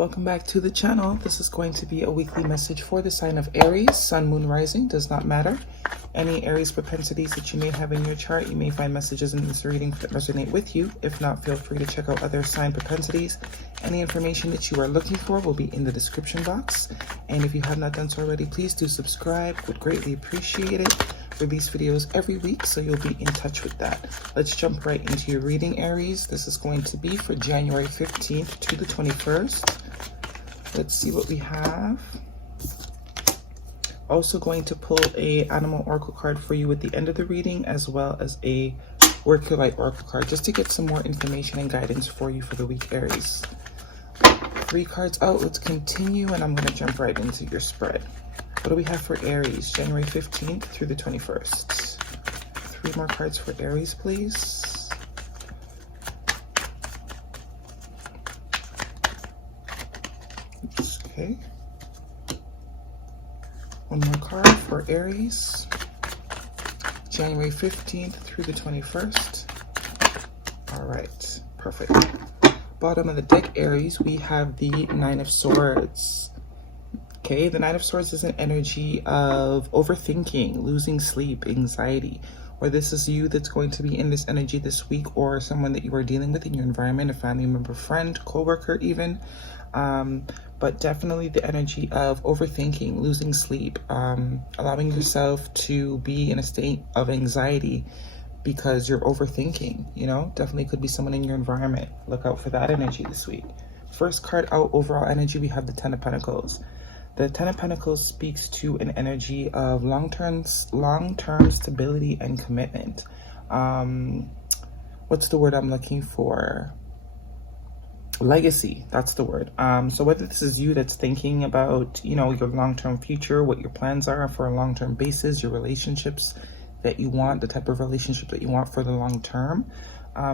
Welcome back to the channel. This is going to be a weekly message for the sign of Aries. Sun, moon, rising does not matter. Any Aries propensities that you may have in your chart, you may find messages in this reading that resonate with you. If not, feel free to check out other sign propensities. Any information that you are looking for will be in the description box. And if you have not done so already, please do subscribe. Would greatly appreciate it. Release videos every week, so you'll be in touch with that. Let's jump right into your reading, Aries. This is going to be for January 15th to the 21st. Let's see what we have. Also going to pull a animal oracle card for you at the end of the reading, as well as a work your light oracle card, just to get some more information and guidance for you for the week, Aries. 3 cards out. Let's continue, and I'm going to jump right into your spread. What do we have for Aries, January 15th through the 21st? 3 more cards for Aries, please. Okay. 1 more card for Aries, January 15th through the 21st. All right, perfect. Bottom of the deck, Aries, we have the 9 of Swords. Okay, the 9 of Swords is an energy of overthinking, losing sleep, anxiety, or this is you that's going to be in this energy this week, or someone that you are dealing with in your environment, a family member, friend, co-worker even. But definitely the energy of overthinking, losing sleep, allowing yourself to be in a state of anxiety because you're overthinking, you know, definitely could be someone in your environment. Look out for that energy this week. First card out, overall energy, we have the 10 of Pentacles. The 10 of Pentacles speaks to an energy of long-term stability and commitment. What's the word I'm looking for? Legacy, that's the word. So whether this is you that's thinking about, you know, your long-term future, what your plans are for a long-term basis, your relationships that you want, the type of relationship that you want for the long term.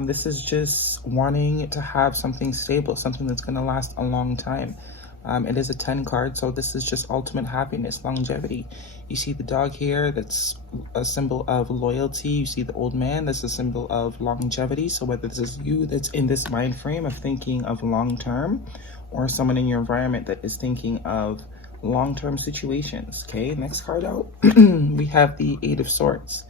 This is just wanting to have something stable, something that's going to last a long time. It is a 10 card, so this is just ultimate happiness, longevity. You see the dog here, that's a symbol of loyalty. You see the old man, that's a symbol of longevity. So whether this is you that's in this mind frame of thinking of long term, or someone in your environment that is thinking of long-term situations. Okay, next card out, we have the 8 of Swords.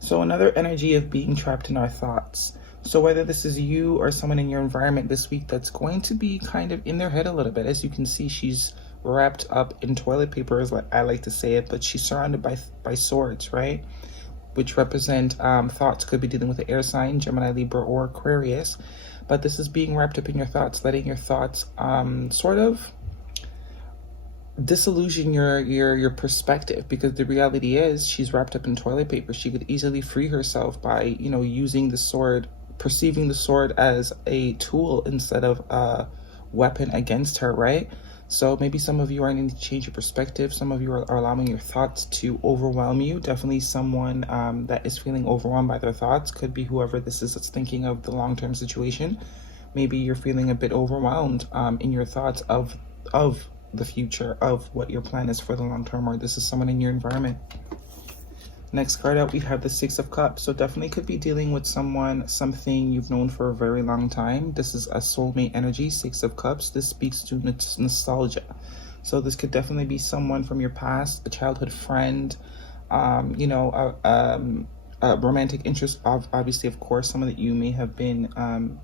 So another energy of being trapped in our thoughts. So whether this is you or someone in your environment this week that's going to be kind of in their head a little bit. As you can see, she's wrapped up in toilet paper, is what I like to say it, but she's surrounded by swords, right? Which represent thoughts. Could be dealing with the air sign, Gemini, Libra, or Aquarius. But this is being wrapped up in your thoughts, letting your thoughts sort of disillusion your perspective, because the reality is she's wrapped up in toilet paper. She could easily free herself by, you know, using the sword, perceiving the sword as a tool instead of a weapon against her, right? So maybe some of you are needing to change your perspective. Some of you are allowing your thoughts to overwhelm you. Definitely someone that is feeling overwhelmed by their thoughts. Could be whoever this is that's thinking of the long-term situation. Maybe you're feeling a bit overwhelmed in your thoughts of the future, of what your plan is for the long term, or this is someone in your environment. Next card out, we have the 6 of Cups. So definitely could be dealing with someone, something you've known for a very long time. This is a soulmate energy, 6 of Cups. This speaks to nostalgia. So this could definitely be someone from your past, a childhood friend, you know, a romantic interest, obviously, of course, someone that you may have been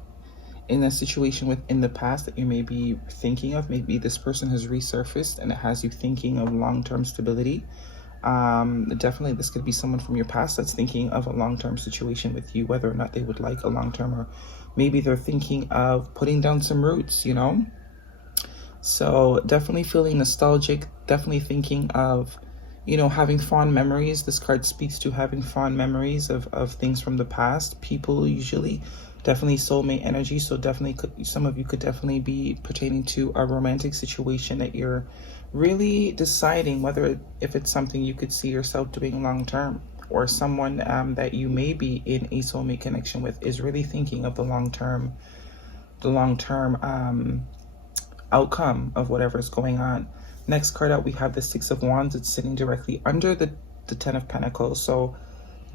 in a situation with in the past that you may be thinking of. Maybe this person has resurfaced and it has you thinking of long-term stability. Definitely this could be someone from your past that's thinking of a long-term situation with you, whether or not they would like a long-term, or maybe they're thinking of putting down some roots, you know. So definitely feeling nostalgic, definitely thinking of, you know, having fond memories. This card speaks to having fond memories of things from the past, people usually. Definitely soulmate energy. So definitely some of you could definitely be pertaining to a romantic situation that you're really deciding whether, if it's something you could see yourself doing long term, or someone that you may be in a soulmate connection with is really thinking of the long term outcome of whatever is going on. Next card out, we have the 6 of Wands. It's sitting directly under the 10 of Pentacles. So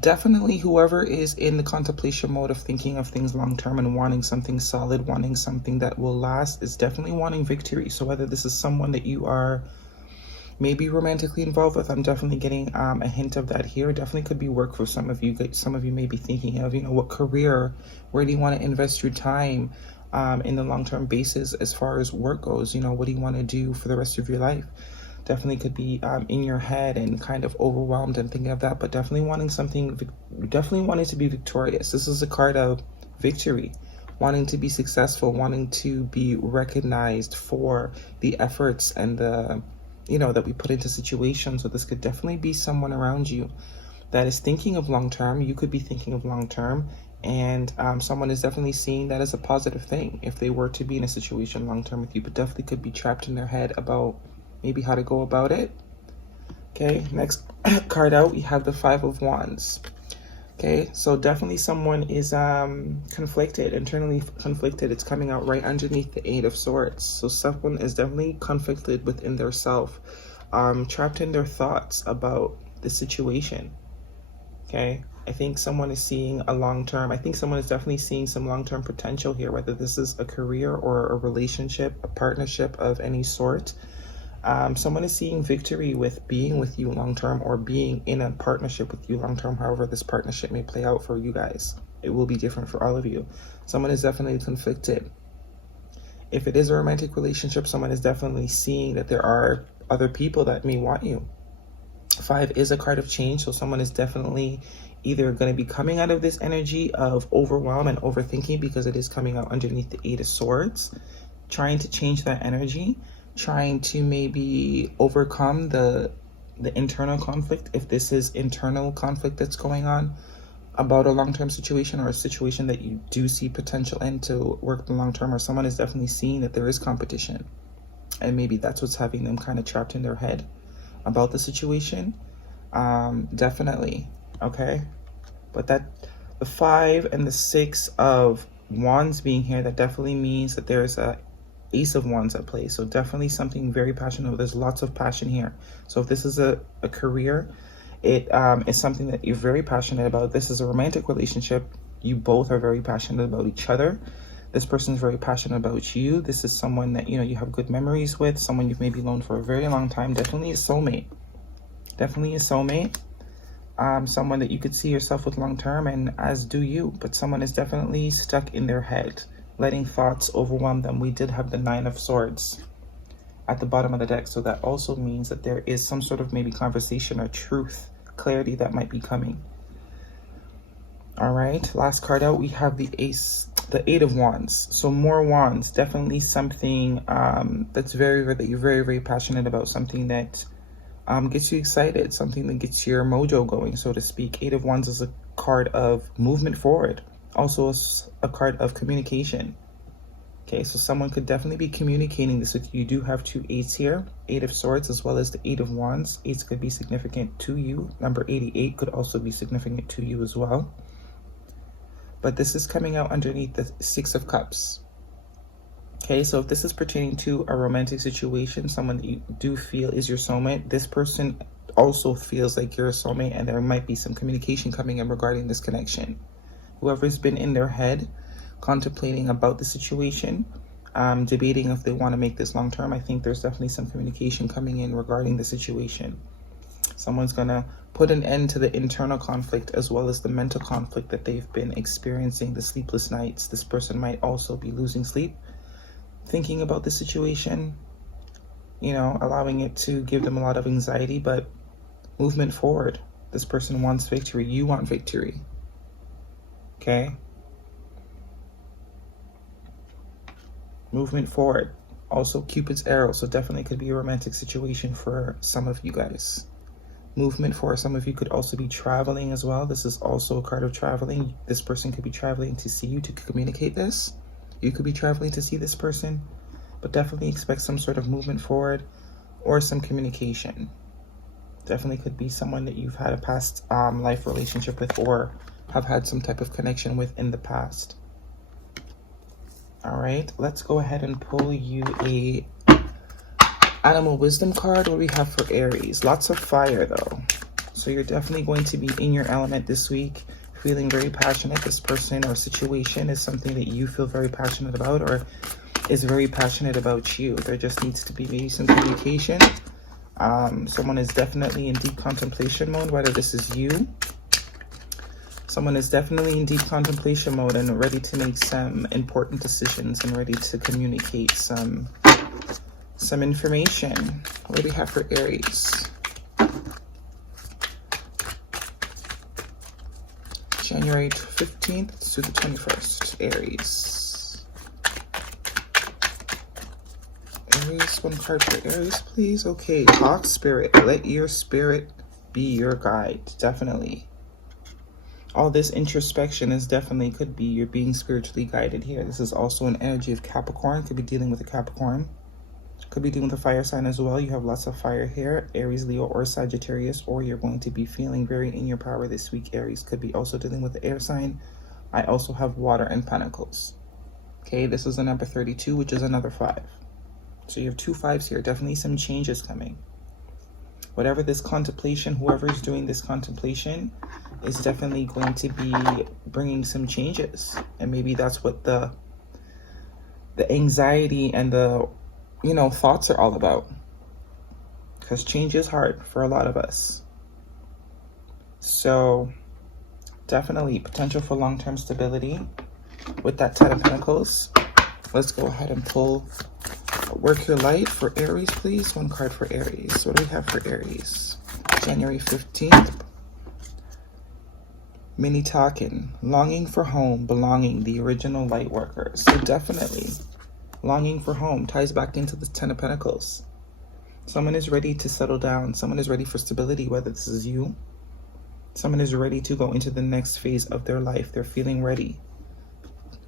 Definitely whoever is in the contemplation mode of thinking of things long term and wanting something solid, wanting something that will last, is definitely wanting victory. So whether this is someone that you are maybe romantically involved with, I'm definitely getting a hint of that here. Definitely could be work for some of you. Some of you may be thinking of, what career, where do you want to invest your time in the long-term basis as far as work goes? What do you want to do for the rest of your life? Definitely could be in your head and kind of overwhelmed and thinking of that, but definitely wanting something, definitely wanting to be victorious. This is a card of victory, wanting to be successful, wanting to be recognized for the efforts and the that we put into situations. So this could definitely be someone around you that is thinking of long term. You could be thinking of long term, and someone is definitely seeing that as a positive thing if they were to be in a situation long term with you, but definitely could be trapped in their head about maybe how to go about it. Okay, next card out, we have the Five of Wands. Okay, so definitely someone is conflicted, internally conflicted. It's coming out right underneath the Eight of Swords. So someone is definitely conflicted within their self, trapped in their thoughts about the situation. Okay, I think someone is seeing a long-term, I think someone is definitely seeing some long-term potential here, whether this is a career or a relationship, a partnership of any sort. Someone is seeing victory with being with you long-term or being in a partnership with you long-term. However this partnership may play out for you guys, it will be different for all of you. Someone is definitely conflicted. If it is a romantic relationship, someone is definitely seeing that there are other people that may want you. Five is a card of change, so someone is definitely either going to be coming out of this energy of overwhelm and overthinking, because it is coming out underneath the Eight of Swords, trying to change that energy, trying to maybe overcome the internal conflict, if this is internal conflict that's going on about a long-term situation or a situation that you do see potential in to work in the long term. Or someone is definitely seeing that there is competition, and maybe that's what's having them kind of trapped in their head about the situation. Definitely. Okay, but that the Five and the Six of Wands being here, that definitely means that there's a Ace of Wands at play. So definitely something very passionate. There's lots of passion here. So if this is a career, it is something that you're very passionate about. This is a romantic relationship. You both are very passionate about each other. This person is very passionate about you. This is someone that you have good memories with, someone you've maybe known for a very long time. Definitely a soulmate. Definitely a soulmate. Someone that you could see yourself with long term, and as do you. But someone is definitely stuck in their head, letting thoughts overwhelm them. We did have the Nine of Swords at the bottom of the deck, so that also means that there is some sort of maybe conversation or truth, clarity that might be coming. All right, last card out, we have the Eight of Wands. So more wands, definitely something that's that you're very, very passionate about, something that gets you excited, something that gets your mojo going, so to speak. Eight of Wands is a card of movement forward, also a card of communication. Okay, so someone could definitely be communicating this with you. You do have two eights here, Eight of Swords as well as the Eight of Wands. Eights could be significant to you. Number 88 could also be significant to you as well. But this is coming out underneath the Six of Cups. Okay, so if this is pertaining to a romantic situation, someone that you do feel is your soulmate, this person also feels like you're a soulmate, and there might be some communication coming in regarding this connection. Whoever's been in their head contemplating about the situation, debating if they want to make this long term, I think there's definitely some communication coming in regarding the situation. Someone's gonna put an end to the internal conflict as well as the mental conflict that they've been experiencing, the sleepless nights. This person might also be losing sleep, thinking about the situation, allowing it to give them a lot of anxiety, but movement forward. This person wants victory. You want victory. Okay? Movement forward. Also Cupid's arrow, so definitely could be a romantic situation for some of you guys. Movement forward. Some of you could also be traveling as well. This is also a card of traveling. This person could be traveling to see you, to communicate this. You could be traveling to see this person, but definitely expect some sort of movement forward or some communication. Definitely could be someone that you've had a past life relationship with or have had some type of connection with in the past. All right, let's go ahead and pull you a animal wisdom card. What do we have for Aries? Lots of fire though. So you're definitely going to be in your element this week, feeling very passionate. This person or situation is something that you feel very passionate about, or is very passionate about you. There just needs to be maybe some communication. Someone is definitely in deep contemplation mode, whether this is you. Someone is definitely in deep contemplation mode and ready to make some important decisions and ready to communicate some information. What do we have for Aries? January 15th to the 21st, Aries. Aries, one card for Aries, please. Okay, Hawk Spirit. Let your spirit be your guide. Definitely. All this introspection is definitely could be you're being spiritually guided here. This is also an energy of Capricorn. Could be dealing with a Capricorn. Could be dealing with a fire sign as well. You have lots of fire here. Aries, Leo, or Sagittarius. Or you're going to be feeling very in your power this week. Aries could be also dealing with the air sign. I also have water and pentacles. Okay, this is a number 32, which is another 5. So you have 2 5s here. Definitely some changes coming. Whatever this contemplation, whoever is doing this contemplation is definitely going to be bringing some changes. And maybe that's what the anxiety and the, thoughts are all about. Because change is hard for a lot of us. So definitely potential for long-term stability with that 10 of Pentacles. Let's go ahead and pull Work Your Light for Aries, please. One card for Aries. What do we have for Aries? January 15th. Mini talking. Longing for home, belonging, the original light workers. So definitely longing for home ties back into the 10 of Pentacles. Someone is ready to settle down. Someone is ready for stability, whether this is you. Someone is ready to go into the next phase of their life. They're feeling ready.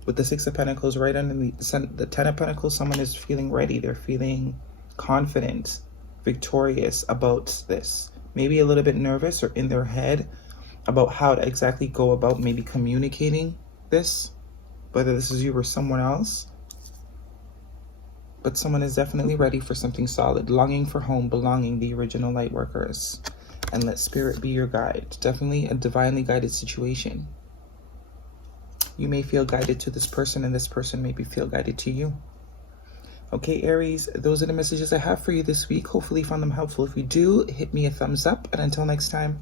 With the 6 of Pentacles right underneath the 10 of Pentacles, someone is feeling ready. They're feeling confident, victorious about this. Maybe a little bit nervous or in their head about how to exactly go about maybe communicating this, whether this is you or someone else. But someone is definitely ready for something solid. Longing for home, belonging, the original light workers. And let spirit be your guide. Definitely a divinely guided situation. You may feel guided to this person, and this person maybe feel guided to you. Okay, Aries, those are the messages I have for you this week. Hopefully you found them helpful. If you do, hit me a thumbs up. And until next time.